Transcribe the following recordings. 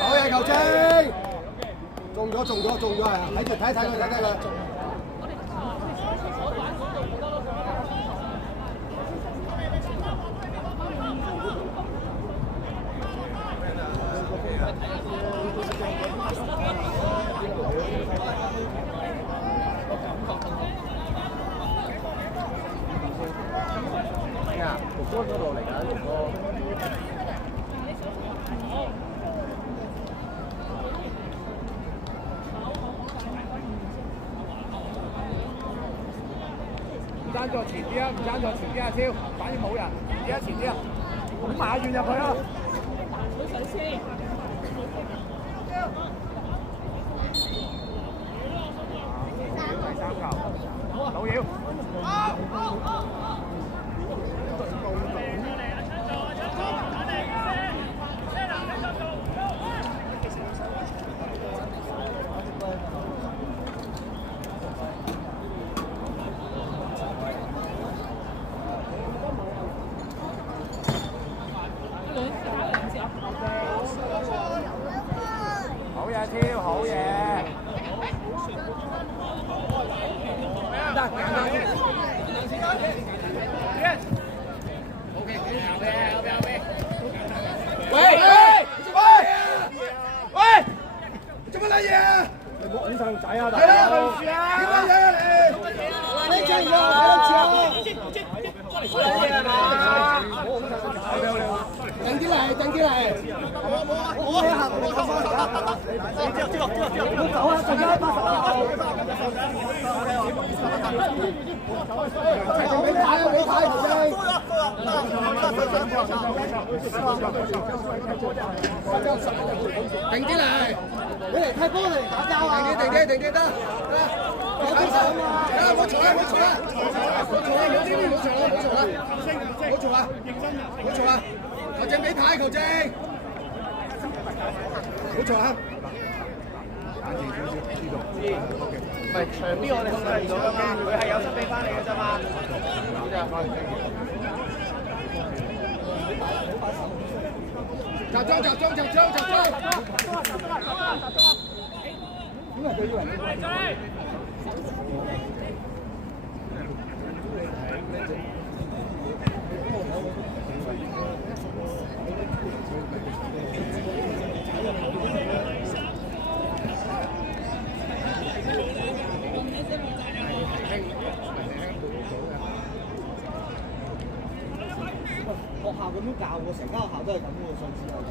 好嘢，球精！中咗係啊！睇睇佢。嗰度嚟㗎，唔爭在前啲啊！唔爭在前啲啊！超，反正冇人，前啲啊！咁馬遠入去啊！第三球，老妖。好嘢，超好嘢！喂！做乜撚嘢啊？你冇拱細路仔啊！係啦，對住啊！點撚嘢啊你？你真係要對住啊！定啲嚟！冇嘢行，唔好走啊！陣間80啊！俾牌啊！俾牌頭先。定啲嚟！你嚟踢波嚟打交啊！定啲得。有精神啊嘛！唔好嘈啦！唔好嘈啦！球證俾牌，球證。唔好嘈啊！唔係場邊我哋控制唔到㗎嘛，佢係有心俾翻你嘅啫嘛。集中！點解佢以為你？學校咁樣教喎，成間學校都係咁喎，上次係咁。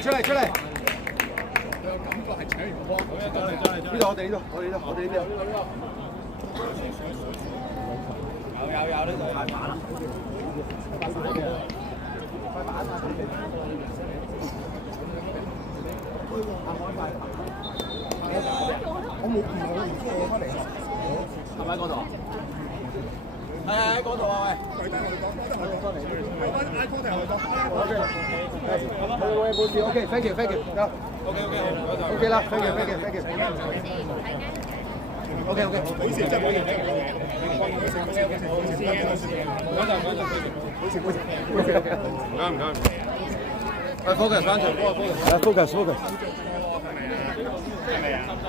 嚟，出嚟，出嚟。呢度我哋呢度，我哋呢度，我哋呢邊。有呢度快板啦。我冇見到我翻嚟。係咪喺嗰度？係喺嗰度啊！喂，得我講，冇事 ，OK，thank you，thank you，得 ，OK 啦 ，thank you，thank you，OK，冇事，真係冇事，唔該，focus 翻場，focus。